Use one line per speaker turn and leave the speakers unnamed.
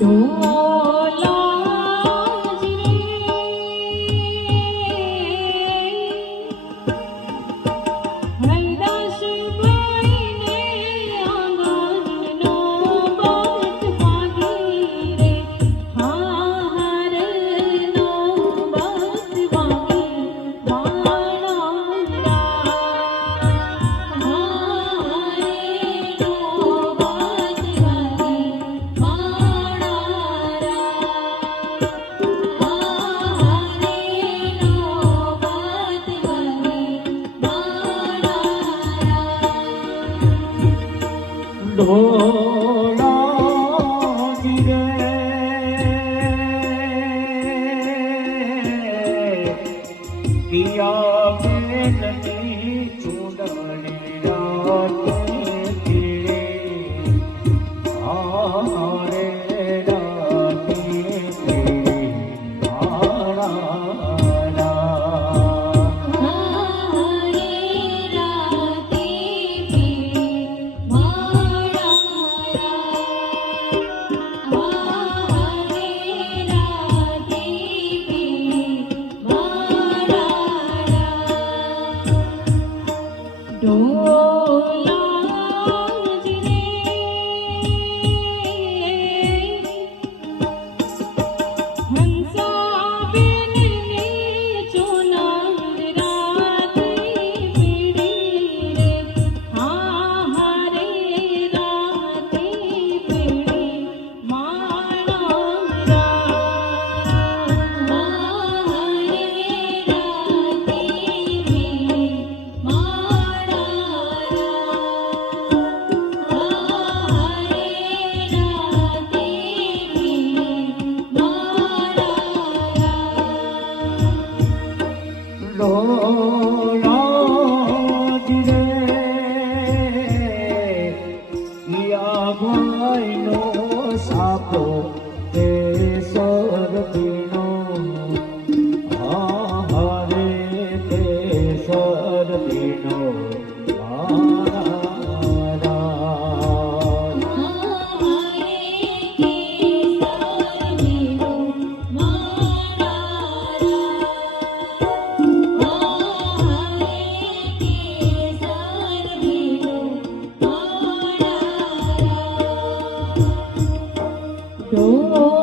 有。
પિયા બેનની ચૂંદડી રાતે
મારા ઢોલા
ઢોલા રે. યા
no